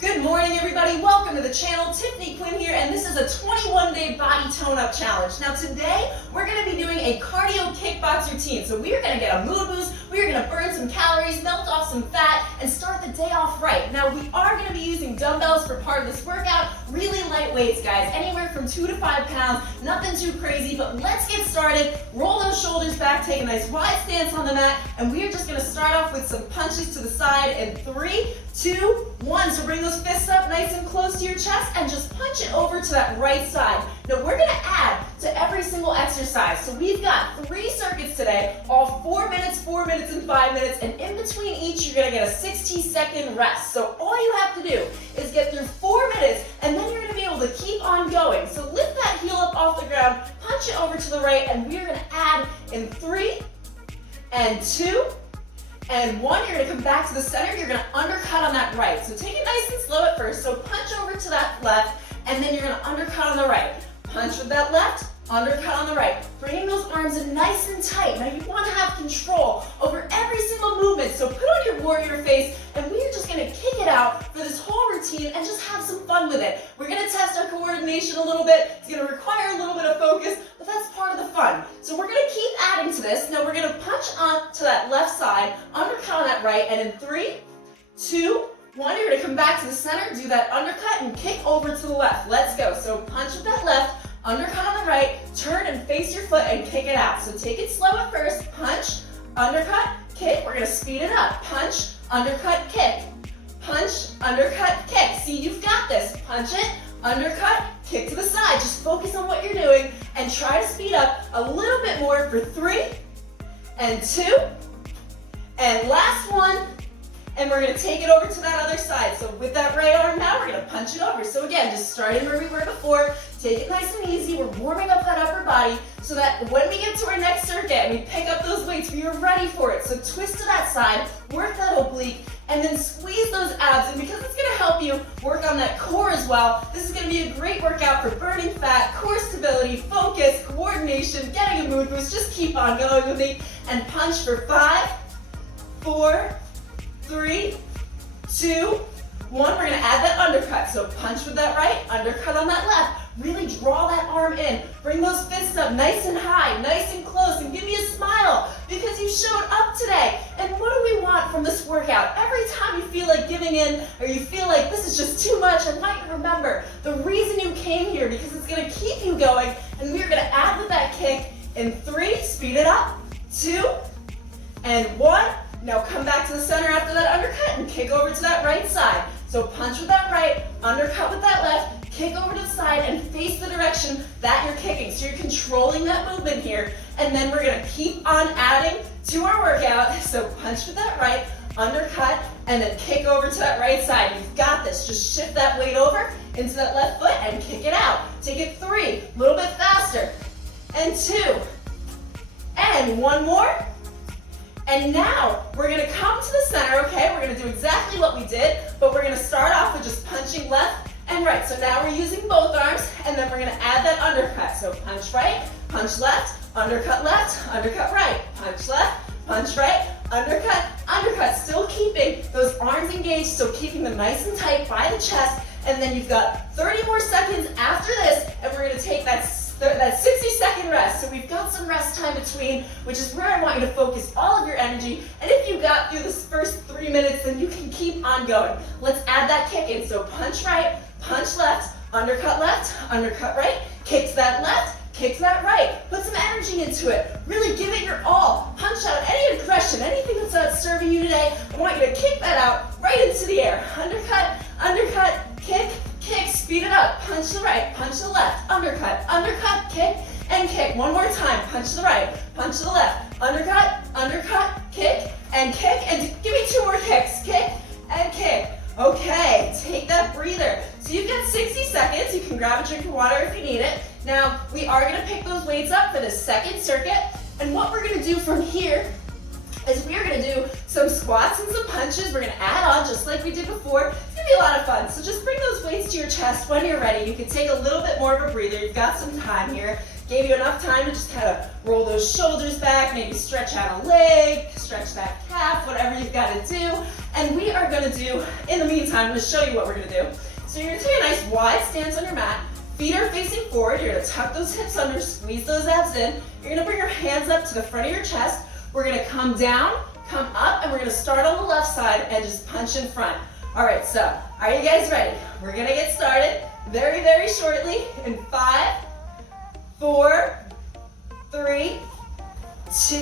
Good morning, everybody. Welcome to the channel. Tiffany Quinn here, and this is a 21-day body tone-up challenge. Now today, we're going to be doing a cardio kickbox routine. So we are going to get a mood boost, we are going to burn some calories, melt off some fat, and start the day off right. Now we are going to be using dumbbells for part of this workout, really light weights, guys, anywhere from 2 to 5 pounds, nothing too crazy, but let's get started. Roll those shoulders back, take a nice wide stance on the mat, and we are just going to start off with some punches to the side in 3, 2, 1. So bring those fists up nice and close to your chest and just punch it over to that right side. Now we're going to add to every single exercise. So we've got 3 circuits today, all 4 minutes, 4 minutes, and 5 minutes, and in between each you're going to get a 60-second rest. So all you have to do is get through 4 minutes, and then you're going to be able to keep on going. So lift that heel up off the ground, punch it over to the right, and we're going to add in 3 and 2 and 1. You're going to come back to the center. You're going to undercut on that right. So take it nice and slow at first. So punch over to that left, and then you're going to undercut on the right. Punch with that left, undercut on the right. Bringing those arms in nice and tight. Now you want to have control over every single movement. So put on your warrior face, and we are just going to kick it out for this whole routine and just have some fun with it. We're going to test our coordination a little bit. It's going to require a little bit of focus, but that's part of the fun. So we're going to keep adding to this. Now we're going to punch on to that left side, undercut on that right, and in 3, 2, 1, you're going to come back to the center, do that undercut, and kick over to the left. Let's go. So punch with that left, undercut on the right, turn and face your foot and kick it out. So take it slow at first, punch, undercut, kick. We're going to speed it up. Punch, undercut, kick. Punch, undercut, kick. See, you've got this. Punch it, undercut, kick to the side. Just focus on what you're doing and try to speed up a little bit more for 3 and 2 and last one. And we're going to take it over to that other side. So with that right arm now, we're going to punch it over. So again, just starting where we were before, take it nice and easy. We're warming up that upper body so that when we get to our next circuit and we pick up those weights, we are ready for it. So twist to that side, work that oblique, and then squeeze those abs. And because it's going to help you work on that core as well, this is going to be a great workout for burning fat, core stability, focus, coordination, getting a mood boost. Just keep on going with me and punch for 5, 4, 3, 2, 1. We're going to add that undercut. So punch with that right, undercut on that left. Really draw that arm in. Bring those fists up nice and high, nice and close, and give me a smile because you showed up today. And what do we want from this workout? Every time you feel like giving in or you feel like this is just too much, I want you to remember the reason you came here because it's going to keep you going. And we're going to add with that kick in 3, speed it up, 2, and 1. Now come back to the center after that undercut and kick over to that right side. So punch with that right, undercut with that left, kick over to the side and face the direction that you're kicking. So you're controlling that movement here. And then we're going to keep on adding to our workout. So punch with that right, undercut, and then kick over to that right side. You've got this. Just shift that weight over into that left foot and kick it out. Take it 3, a little bit faster, and 2, and 1 more. And now we're going to come to the center, okay? We're going to do exactly what we did, but we're going to start off with just punching left and right. So now we're using both arms, and then we're going to add that undercut. So punch right, punch left, undercut right, punch left, punch right, undercut, undercut. Still keeping those arms engaged, still keeping them nice and tight by the chest. And then you've got 30 more seconds after this, and we're going to take that 60-second rest. So we've got some rest time between, which is where I want you to focus all of your energy. And if you got through this first 3 minutes, then you can keep on going. Let's add that kick in. So punch right, punch left, undercut right, kick to that left, kick to that right. Put some energy into it. Really give it your all. Punch out any aggression, anything that's not serving you today. I want you to kick that out right into the air. Undercut, undercut, kick, kick, speed it up. Punch the right, punch the left, undercut, undercut, kick, and kick. One more time. Punch the right, punch the left, undercut, undercut, kick, and give me 2 more kicks. Kick and kick. Okay, take that breather. So you've got 60 seconds. You can grab a drink of water if you need it. Now, we are going to pick those weights up for the second circuit. And what we're going to do from here is we are going to do some squats and some punches. We're going to add on just like we did before. It's going to be a lot of fun. So just bring those weights to your chest when you're ready. You can take a little bit more of a breather. You've got some time here. Gave you enough time to just kind of roll those shoulders back, maybe stretch out a leg, stretch that calf, whatever you've got to do. And we are going to do, in the meantime, I'm going to show you what we're going to do. So you're going to take a nice wide stance on your mat. Feet are facing forward. You're going to tuck those hips under, squeeze those abs in. You're going to bring your hands up to the front of your chest. We're going to come down, come up, and we're going to start on the left side and just punch in front. All right, so are you guys ready? We're going to get started very, very shortly in 5, 4, 3, 2,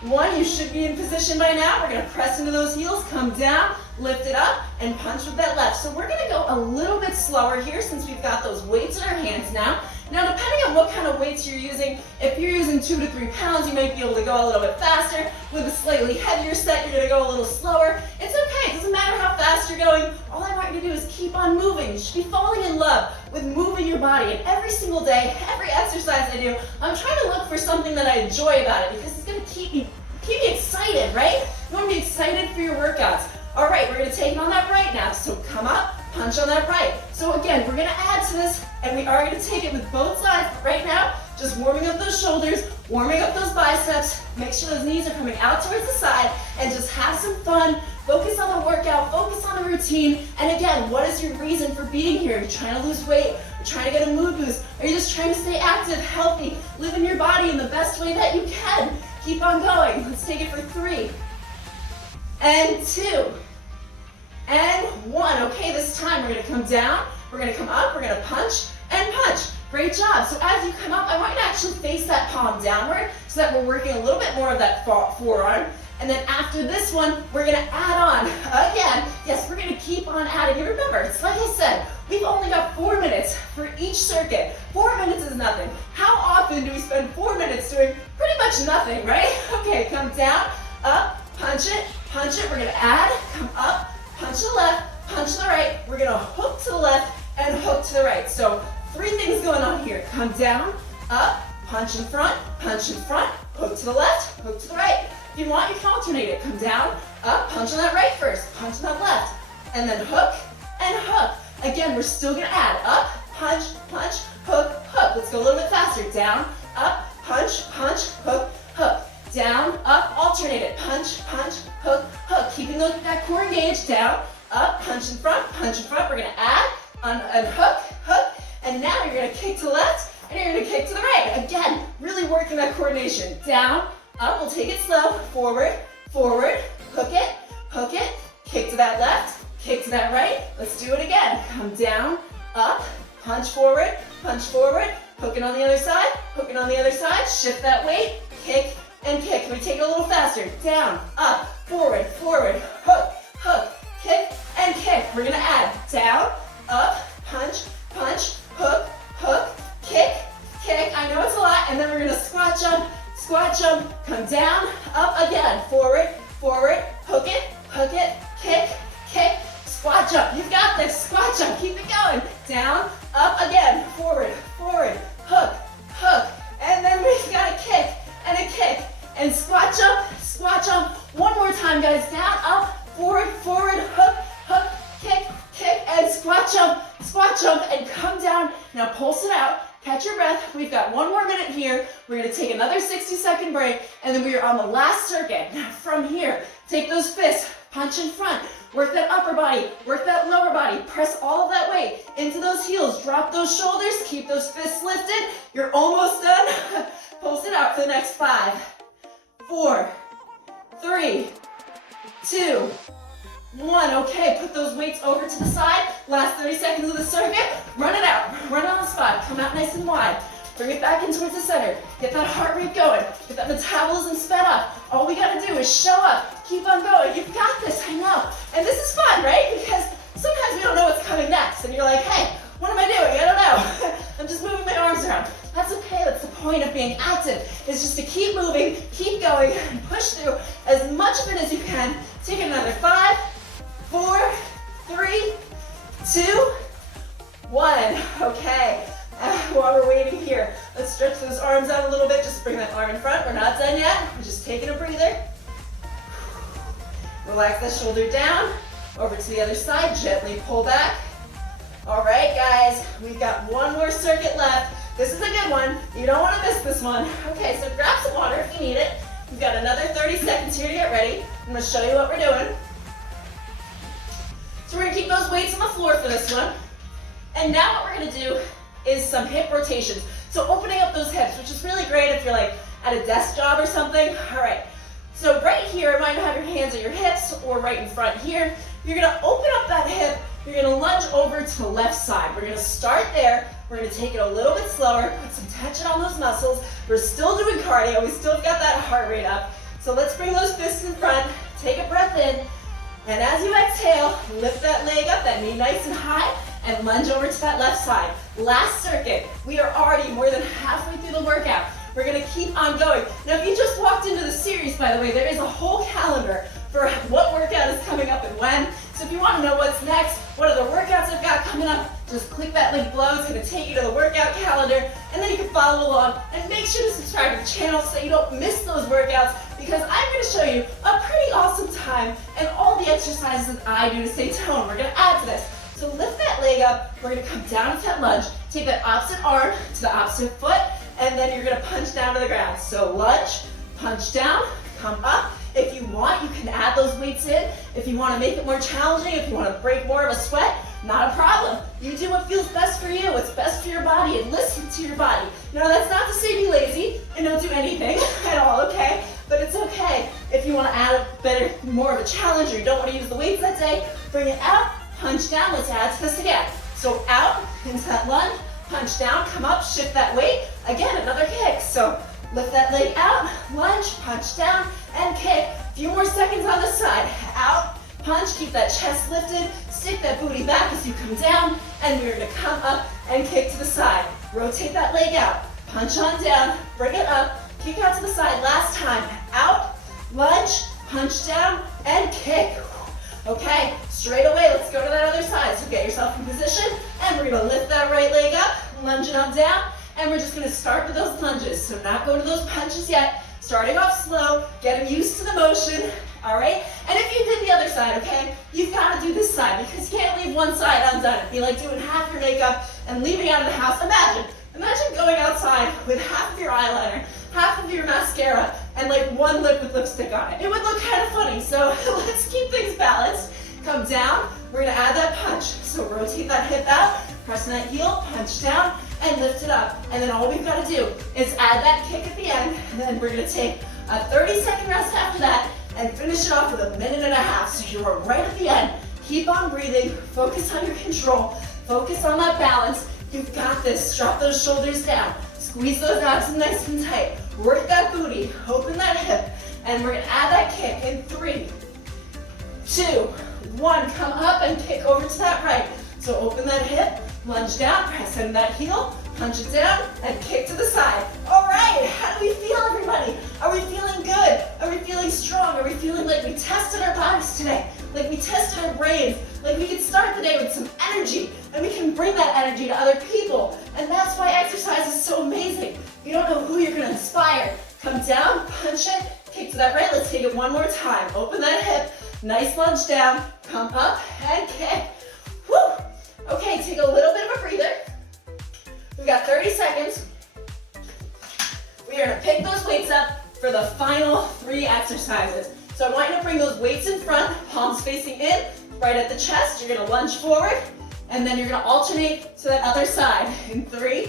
1. You should be in position by now. We're going to press into those heels, come down, lift it up, and punch with that left. So we're going to go a little bit slower here since we've got those weights in our hands now. Now, depending on what kind of weights you're using, if you're using 2 to 3 pounds, you might be able to go a little bit faster. With a slightly heavier set, you're going to go a little slower. It's okay. It doesn't matter how fast you're going. All I want you to do is keep on moving. You should be falling in love with moving your body. And every single day, every exercise I do, I'm trying to look for something that I enjoy about it because it's going to keep you excited, right? You want to be excited for your workouts. All right, we're going to take it on that right now. So come up, punch on that right. So again, we're going to add to this, and we are going to take it with both sides. But right now, just warming up those shoulders, warming up those biceps. Make sure those knees are coming out towards the side, and just have some fun. Focus on the workout, focus on the routine. And again, what is your reason for being here? Are you trying to lose weight? Are you trying to get a mood boost? Are you just trying to stay active, healthy, live in your body in the best way that you can? Keep on going. Let's take it for 3, and 2, and 1. Okay, this time we're going to come down, we're going to come up, we're going to punch and punch. Great job. So as you come up, I want you to actually face that palm downward so that we're working a little bit more of that forearm. And then after this one, we're going to add on again. Yes, we're going to keep on adding. And remember, it's like I said, we've only got 4 minutes for each circuit. 4 minutes is nothing. How often do we spend 4 minutes doing pretty much nothing, right? Okay, come down, up, punch it, we're going to add, come up, punch to the left, punch to the right. We're going to hook to the left and hook to the right. So 3 things going on here. Come down, up, punch in front, hook to the left, hook to the right. If you want, you can alternate it. Come down, up, punch on that right first, punch on that left, and then hook and hook. Again, we're still going to add up, punch, punch, hook, hook. Let's go a little bit faster. Down, up, punch, punch, hook, hook. Down, up, alternate it. Punch, punch, hook, hook. Keeping that core engaged. Down, up, punch in front, punch in front. We're going to add and hook, hook. And now you're going to kick to the left and you're going to kick to the right. Again, really working that coordination. Down, up, we'll take it slow. Forward, forward, hook it, kick to that left, kick to that right. Let's do it again. Come down, up, punch forward, hooking on the other side, hooking on the other side. Shift that weight, kick and kick. Can we take it a little faster? Down, up, forward, hook, hook, kick and kick. We're going to add down, up, punch, punch, hook, hook, kick, kick. I know it's a lot. And then we're going to squat jump, come down, up again, forward, hook it, kick, kick, squat jump. You've got this, squat jump, keep it going. Down, up again, forward, hook, hook. And then we've got a kick and a kick and squat jump. One more time, guys. Down, up, forward, hook, hook, kick, kick, and squat jump, and come down. Now pulse it out. Catch your breath. We've got 1 more minute here. We're going to take another 60-second break, and then we are on the last circuit. Now from here, take those fists, punch in front, work that upper body, work that lower body, press all of that weight into those heels, drop those shoulders, keep those fists lifted. You're almost done. Pulse it out for the next 5, 4, 3, 2, 1. Okay, put those weights over to the side. Last 30 seconds of the circuit. Run it out. Run on the spot. Come out nice and wide. Bring it back in towards the center. Get that heart rate going. Get that metabolism sped up. All we got to do is show up. Keep on going. You've got this. I know. And this is fun, right? Because sometimes we don't know what's coming next. And you're like, hey, what am I doing? I don't know. I'm just moving my arms around. That's okay. That's the point of being active. Is just to keep moving, keep going, and push through as much of it as you can. Take another 5, 4, 3, 2, 1. Okay. While we're waiting here, let's stretch those arms out a little bit. Just bring that arm in front. We're not done yet. We're just taking a breather. Relax that shoulder down. Over to the other side. Gently pull back. All right, guys. We've got 1 more circuit left. This is a good one. You don't want to miss this one. Okay, so grab some water if you need it. We've got another 30 seconds here to get ready. I'm going to show you what we're doing. So we're going to keep those weights on the floor for this one. And now what we're going to do is some hip rotations. So opening up those hips, which is really great if you're like at a desk job or something. All right. So right here, you might have your hands at your hips or right in front here. You're going to open up that hip. You're going to lunge over to the left side. We're going to start there. We're going to take it a little bit slower, put some tension on those muscles. We're still doing cardio. We still got that heart rate up. So let's bring those fists in front. Take a breath in. And as you exhale, lift that leg up, that knee nice and high, and lunge over to that left side. Last circuit. We are already more than halfway through the workout. We're going to keep on going. Now, if you just walked into the series, by the way, there is a whole calendar for what workout is coming up and when. So if you want to know what's next, what are the workouts I've got coming up, just click that link below. It's going to take you to the workout calendar, and then you can follow along. And make sure to subscribe to the channel so that you don't miss those workouts, because I'm going to show you a pretty awesome time and all the exercises that I do to stay toned. We're going to add to this. So lift that leg up. We're going to come down to that lunge. Take that opposite arm to the opposite foot, and then you're going to punch down to the ground. So lunge, punch down, come up. If you want, you can add those weights in. If you want to make it more challenging, if you want to break more of a sweat, not a problem. You do what feels best for you, what's best for your body, and listen to your body. Now, that's not to say be lazy and don't do anything at all, okay? But it's okay if you want to add a better, more of a challenge, or you don't want to use the weights that day, bring it out, punch down. Let's add to this again. So out into that lunge, punch down, come up, shift that weight. Again, another kick. So lift that leg out, lunge, punch down, and kick. A few more seconds on this side. Out, punch, keep that chest lifted, stick that booty back as you come down, and we're gonna come up and kick to the side. Rotate that leg out, punch on down, bring it up, kick out to the side. Last time. Out, lunge, punch down, and kick. Okay, straight away, let's go to that other side. So get yourself in position, and we're gonna lift that right leg up, lunge it on down, and we're just gonna start with those lunges. So not going to those punches yet, starting off slow, getting used to the motion, all right? And if you did the other side, okay, you've gotta do this side, because you can't leave one side undone. It'd be like doing half your makeup and leaving out of the house. Imagine going outside with half of your eyeliner, half of your mascara, and like one lip with lipstick on it. It would look kind of funny, so let's keep things balanced. Come down, we're gonna add that punch. So rotate that hip out, pressing that heel, punch down, and lift it up. And then all we've gotta do is add that kick at the end, and then we're gonna take a 30-second rest after that, and finish it off with a minute and a half. So you're right at the end. Keep on breathing, focus on your control, focus on that balance. You've got this. Drop those shoulders down. Squeeze those abs nice and tight. Work that booty. Open that hip. And we're going to add that kick in 3, 2, 1. Come up and kick over to that right. So open that hip, lunge down, press in that heel, punch it down, and kick to the side. All right. How do we feel, everybody? Are we feeling good? Are we feeling strong? Are we feeling like we tested our bodies today? Like we tested our brains? Like we can start the day with some energy, and we can bring that energy to other people. And that's why exercise is so amazing. You don't know who you're going to inspire. Come down, punch it, kick to that right. Let's take it one more time. Open that hip, nice lunge down, come up and kick. Whew. Okay, take a little bit of a breather. We've got 30 seconds. We are going to pick those weights up for the final 3 exercises. So I want you to bring those weights in front, palms facing in, right at the chest. You're going to lunge forward, and then you're going to alternate to that other side. In 3,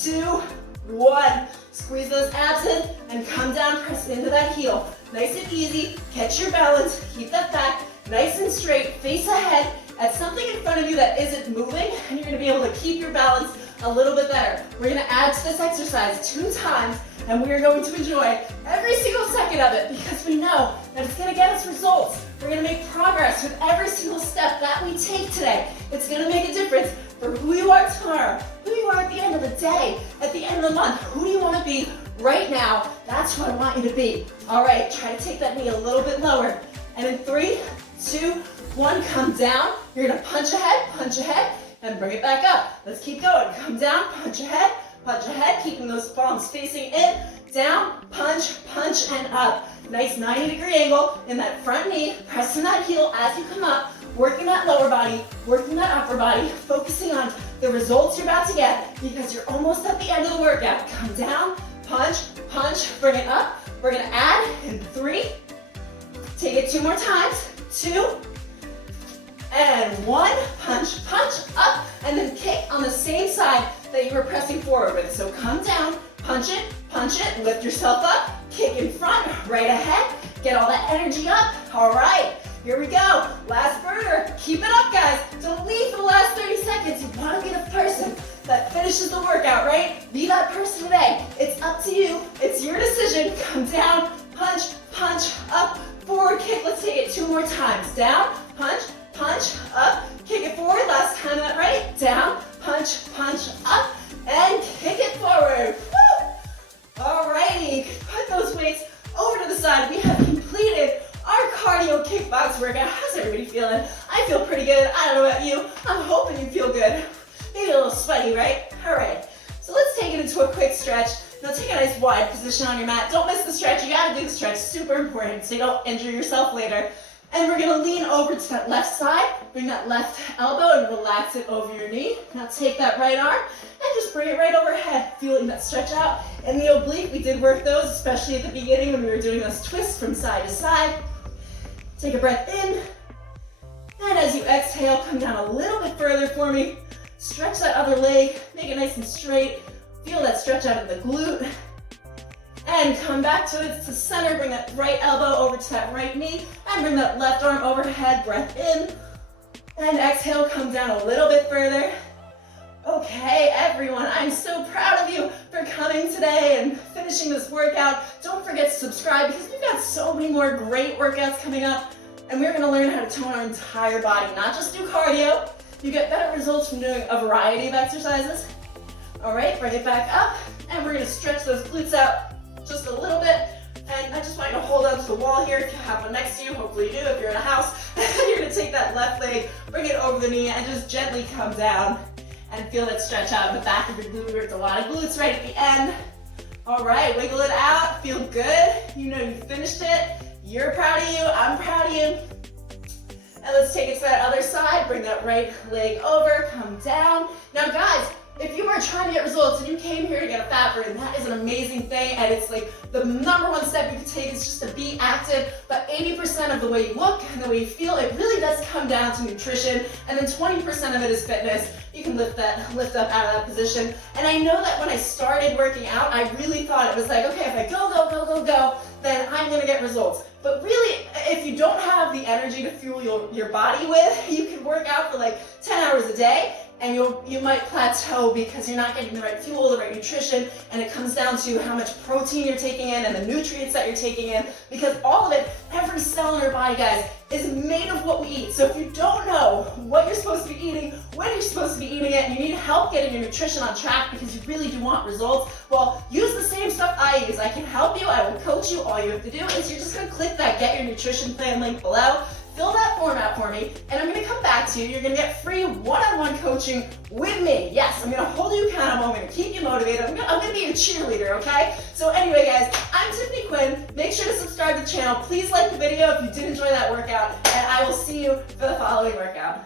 2, 1. Squeeze those abs in and come down, press into that heel. Nice and easy. Catch your balance. Keep that back nice and straight. Face ahead at something in front of you that isn't moving, and you're going to be able to keep your balance a little bit better. We're going to add to this exercise 2 times, and we are going to enjoy every single second of it, because we know that it's going to get us results. We're going to make progress with every single step that we take today. It's going to make a difference for who you are tomorrow, who you are at the end of the day, at the end of the month. Who do you want to be right now? That's who I want you to be. All right, try to take that knee a little bit lower. And in 3, 2, 1, come down. You're going to punch ahead, and bring it back up. Let's keep going. Come down, punch ahead, keeping those palms facing in, down, punch, punch, and up. Nice 90-degree angle in that front knee. Press in that heel as you come up. working that lower body, working that upper body, focusing on the results you're about to get because you're almost at the end of the workout. Come down, punch, punch, bring it up. We're gonna add in 3. Take it 2 more times. 2 and 1. Punch, punch, up, and then kick on the same side that you were pressing forward with. So come down, punch it, lift yourself up, kick in front, right ahead, get all that energy up. All right, here we go. Last burner. Keep it up, guys. Don't leave for the last 30 seconds. You want to be the person that finishes the workout, right? Be that person today. It's up to you. It's your decision. Come down, punch, punch, up, forward kick. Let's take it 2 more times. Down, punch, punch, up, kick it forward. Last time that right. Down, punch, punch, up, and kick it forward. Woo! Alrighty, put those weights over to the side. We have completed our cardio kickbox workout. How's everybody feeling? I feel pretty good. I don't know about you. I'm hoping you feel good. Maybe a little sweaty, right? Alright, so let's take it into a quick stretch. Now take a nice wide position on your mat. Don't miss the stretch. You gotta do the stretch. Super important so you don't injure yourself later. And we're gonna lean over to that left side. Bring that left elbow and relax it over your knee. Now take that right arm and just bring it right overhead, feeling that stretch out. And the oblique, we did work those, especially at the beginning when we were doing those twists from side to side. Take a breath in. And as you exhale, come down a little bit further for me. Stretch that other leg, make it nice and straight. Feel that stretch out of the glute. And come back to center, bring that right elbow over to that right knee, and bring that left arm overhead, breath in. And exhale, come down a little bit further. Okay, everyone, I'm so proud of you for coming today and finishing this workout. Don't forget to subscribe because we've got so many more great workouts coming up, and we're gonna learn how to tone our entire body, not just do cardio. You get better results from doing a variety of exercises. All right, bring it back up, and we're gonna stretch those glutes out just a little bit. And I just want you to hold on to the wall here if you have one next to you. Hopefully you do if you're in a house. You're gonna take that left leg, bring it over the knee, and just gently come down and feel that stretch out in the back of your glute. There's a lot of glutes right at the end. All right, wiggle it out, feel good. You know you finished it. You're proud of you, I'm proud of you. And let's take it to that other side. Bring that right leg over, come down. Now guys, if you are trying to get results and you came here to get a fat burn, that is an amazing thing, and it's like the #1 step you can take is just to be active. But 80% of the way you look and the way you feel, it really does come down to nutrition, and then 20% of it is fitness. You can lift up out of that position. And I know that when I started working out, I really thought it was like, okay, if I go, then I'm gonna get results. But really, if you don't have the energy to fuel your body with, you can work out for like 10 hours a day, and you might plateau because you're not getting the right fuel, the right nutrition, and it comes down to how much protein you're taking in and the nutrients that you're taking in, because all of it, every cell in our body, guys, is made of what we eat. So if you don't know what you're supposed to be eating, when you're supposed to be eating it, and you need help getting your nutrition on track because you really do want results, well, use the same stuff I use. I can help you, I will coach you. All you have to do is you're just gonna click that Get Your Nutrition Plan link below, fill that form out for me, and I'm gonna come back to you. You're gonna get free one-on-one coaching with me. Yes, I'm gonna hold you accountable, I'm gonna keep you motivated, I'm gonna be your cheerleader, okay? So anyway, guys, I'm Tiffany Quinn. Make sure to subscribe to the channel. Please like the video if you did enjoy that workout, and I will see you for the following workout.